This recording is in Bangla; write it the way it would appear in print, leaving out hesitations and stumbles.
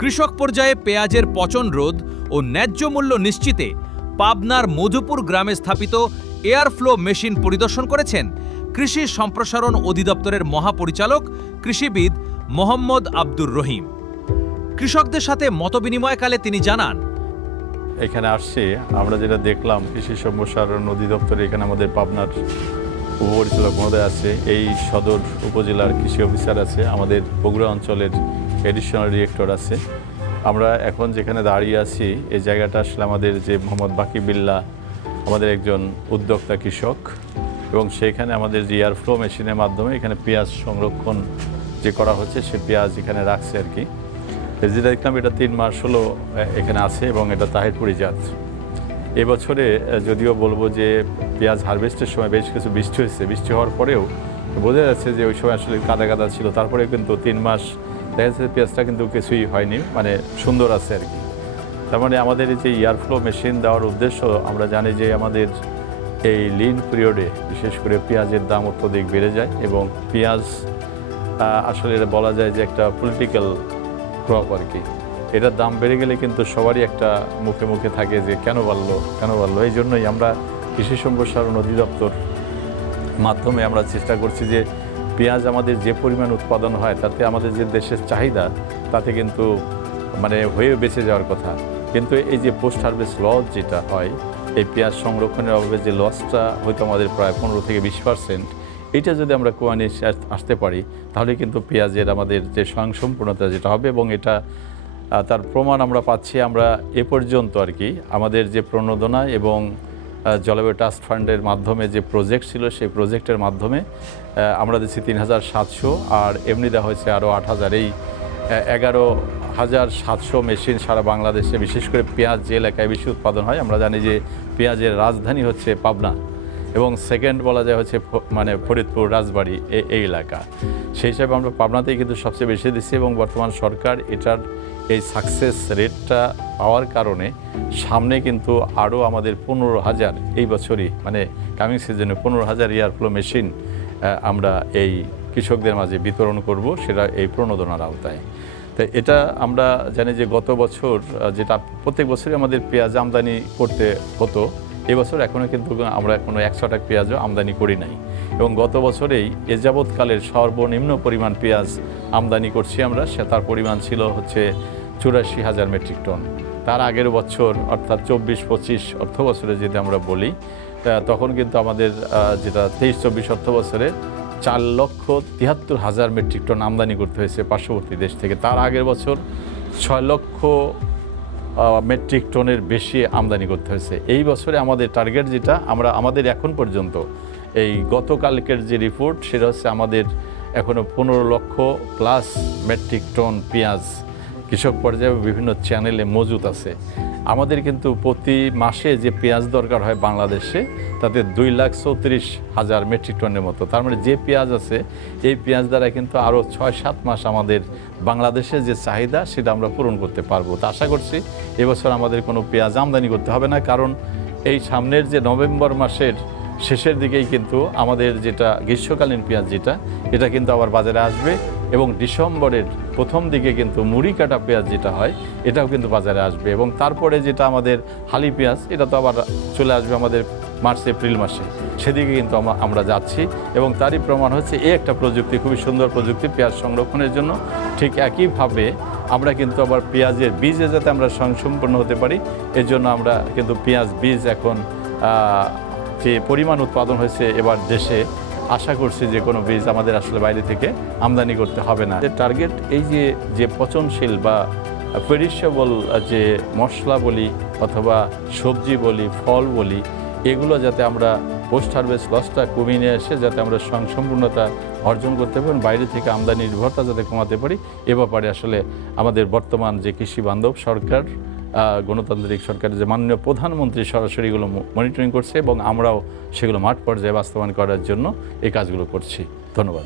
কৃষক পর্যায়ে পেঁয়াজের পচন রোধ ও ন্যায্য মূল্য নিশ্চিতে পাবনার মধুপুর গ্রামে স্থাপিত এয়ারফ্লো মেশিন পরিদর্শন করেছেন কৃষি সম্প্রসারণ অধিদপ্তরের মহাপরিচালক কৃষিবিদ মোহাম্মদ আব্দুর রহিম। কৃষকদের সাথে মতবিনিময়কালে তিনি জানান, এখানে আসছে আমরা যেটা দেখলাম কৃষি সম্প্রসারণ অধিদপ্তরে এখানে আমাদের পাবনার উপপরিচালক মহোদয় আছে, এই সদর উপজেলার কৃষি অফিসার আছে, আমাদের বগুড়া অঞ্চলের এডিশনাল ডিরেক্টর আছে। আমরা এখন যেখানে দাঁড়িয়ে আছি এই জায়গাটা আসলে আমাদের যে মোহাম্মদ বাকি বিল্লাহ আমাদের একজন উদ্যোক্তা কৃষক, এবং সেখানে আমাদের যে এয়ারফ্লো মেশিনের মাধ্যমে এখানে পেঁয়াজ সংরক্ষণ যে করা হচ্ছে সে পেঁয়াজ এখানে রাখছে আর কি। যেটা দেখলাম এটা 3 মাস হলো এখানে আছে এবং এটা তাহিরপুরি জাত। এবছরে যদিও বলবো যে পেঁয়াজ হারভেস্টের সময় বেশ কিছু বৃষ্টি হয়েছে, বৃষ্টি হওয়ার পরেও বোঝা যাচ্ছে যে ওই সময় আসলে কাদা কাদা ছিল, তারপরে কিন্তু 3 মাস দেখা যাচ্ছে পেঁয়াজটা কিন্তু কিছুই হয়নি, মানে সুন্দর আছে আর কি। তার মানে আমাদের এই যে এয়ারফ্লো মেশিন দেওয়ার উদ্দেশ্য, আমরা জানি যে আমাদের এই লিন পিরিয়ডে বিশেষ করে পেঁয়াজের দাম অত্যধিক বেড়ে যায় এবং পেঁয়াজ আসলে এটা বলা যায় যে একটা পলিটিক্যাল ক্রপ আর কি। এটার দাম বেড়ে গেলে কিন্তু সবারই একটা মুখে মুখে থাকে যে কেন বাড়লো। এই জন্যই আমরা কৃষি সম্প্রসারণ অধিদপ্তর মাধ্যমে আমরা চেষ্টা করছি যে পেঁয়াজ আমাদের যে পরিমাণ উৎপাদন হয় তাতে আমাদের যে দেশের চাহিদা তাতে কিন্তু মানে হয়ে বেঁচে যাওয়ার কথা, কিন্তু এই যে পোস্ট হারভেস্ট লস যেটা হয়, এই পেঁয়াজ সংরক্ষণের অভাবে যে লসটা হয়তো আমাদের প্রায় 15 থেকে 20%, এটা যদি আমরা কমিয়ে আসতে পারি তাহলে কিন্তু পেঁয়াজের আমাদের যে স্বয়ংসম্পূর্ণতা যেটা হবে, এবং এটা তার প্রমাণ আমরা পাচ্ছি। আমরা এ পর্যন্ত আর কি আমাদের যে প্রণোদনা এবং জলবায়ু ট্রাস্ট ফান্ডের মাধ্যমে যে প্রজেক্ট ছিল সেই প্রজেক্টের মাধ্যমে আমরা দিচ্ছি 3,700, আর এমনি দেওয়া হয়েছে আরও 8,000। এই 11,700 মেশিন সারা বাংলাদেশে, বিশেষ করে পেঁয়াজ যে এলাকায় বেশি উৎপাদন হয়। আমরা জানি যে পেঁয়াজের রাজধানী হচ্ছে পাবনা এবং সেকেন্ড বলা যায় হচ্ছে মানে ফরিদপুর, রাজবাড়ী এই এলাকা। সেই হিসাবে আমরা পাবনাতেই কিন্তু সবচেয়ে বেশি দিচ্ছি, এবং বর্তমান সরকার এটার এই সাকসেস রেটটা পাওয়ার কারণে সামনে কিন্তু আরও আমাদের 15,000 এই বছরই মানে কামিং সিজনে 15,000 এয়ারফ্লো মেশিন আমরা এই কৃষকদের মাঝে বিতরণ করব, সেটা এই প্রণোদনার আওতায়। তো এটা আমরা জানি যে গত বছর যেটা প্রত্যেক বছরই আমাদের পেঁয়াজ আমদানি করতে হতো, এবছর এখনও কিন্তু আমরা কোনো 100 টাকা পেঁয়াজও আমদানি করি নাই, এবং গত বছরেই এ যাবৎকালের সর্বনিম্ন পরিমাণ পেঁয়াজ আমদানি করছি আমরা, সে তার পরিমাণ ছিল হচ্ছে 84,000 মেট্রিক টন। তার আগের বছর অর্থাৎ 24-25 অর্থ বছরে যদি আমরা বলি তখন কিন্তু আমাদের যেটা 23-24 অর্থ বছরে 4,73,000 মেট্রিক টন আমদানি করতে হয়েছে পার্শ্ববর্তী দেশ থেকে। তার আগের বছর 6 লক্ষ মেট্রিক টনের বেশি আমদানি করতে হয়েছে। এই বছরে আমাদের টার্গেট যেটা আমরা আমাদের এখন পর্যন্ত এই গতকালকের যে রিপোর্ট সেটা হচ্ছে আমাদের এখনও 15 লক্ষ প্লাস মেট্রিক টন পেঁয়াজ কৃষক পর্যায়ে বিভিন্ন চ্যানেলে মজুত আছে। আমাদের কিন্তু প্রতি মাসে যে পেঁয়াজ দরকার হয় বাংলাদেশে তাতে 2,34,000 মেট্রিক টনের মতো। তার মানে যে পেঁয়াজ আছে এই পেঁয়াজ দ্বারা কিন্তু আরও 6-7 মাস আমাদের বাংলাদেশের যে চাহিদা সেটা আমরা পূরণ করতে পারবো। তো আশা করছি এবছর আমাদের কোনো পেঁয়াজ আমদানি করতে হবে না, কারণ এই সামনের যে নভেম্বর মাসের শেষের দিকেই কিন্তু আমাদের যেটা গ্রীষ্মকালীন পেঁয়াজ এটা কিন্তু আবার বাজারে আসবে, এবং ডিসেম্বরের প্রথম দিকে কিন্তু মুড়ি কাটা পেঁয়াজ যেটা হয় এটাও কিন্তু বাজারে আসবে, এবং তারপরে যেটা আমাদের হালি পেঁয়াজ এটা তো আবার চলে আসবে আমাদের মার্চ-এপ্রিল মাসে, সেদিকে কিন্তু আমরা যাচ্ছি। এবং তারই প্রমাণ হচ্ছে এই একটা প্রযুক্তি, খুবই সুন্দর প্রযুক্তি পেঁয়াজ সংরক্ষণের জন্য। ঠিক একইভাবে আমরা কিন্তু আবার পেঁয়াজের বীজে যাতে আমরা স্বয়ংসম্পূর্ণ হতে পারি এর জন্য আমরা কিন্তু পেঁয়াজ বীজ এখন যে পরিমাণ উৎপাদন হয়েছে এবার দেশে, আশা করছি যে কোনো বীজ আমাদের আসলে বাইরে থেকে আমদানি করতে হবে না। টার্গেট এই যে পচনশীল বা পেরিশেবল যে মশলা বলি অথবা সবজি বলি, ফল বলি, এগুলো যাতে আমরা পোস্ট হারভেস্ট লসটা কমিয়ে নিয়ে এসে যাতে আমরা স্বয়ংসম্পূর্ণতা অর্জন করতে পারি, বাইরে থেকে আমদানি নির্ভরতা যাতে কমাতে পারি, এ ব্যাপারে আসলে আমাদের বর্তমান যে কৃষি বান্ধব সরকার, গণতান্ত্রিক সরকারের যে মাননীয় প্রধানমন্ত্রী সরাসরি এগুলো মনিটরিং করছে, এবং আমরাও সেগুলো মাঠ পর্যায়ে বাস্তবায়ন করার জন্য এই কাজগুলো করছি। ধন্যবাদ।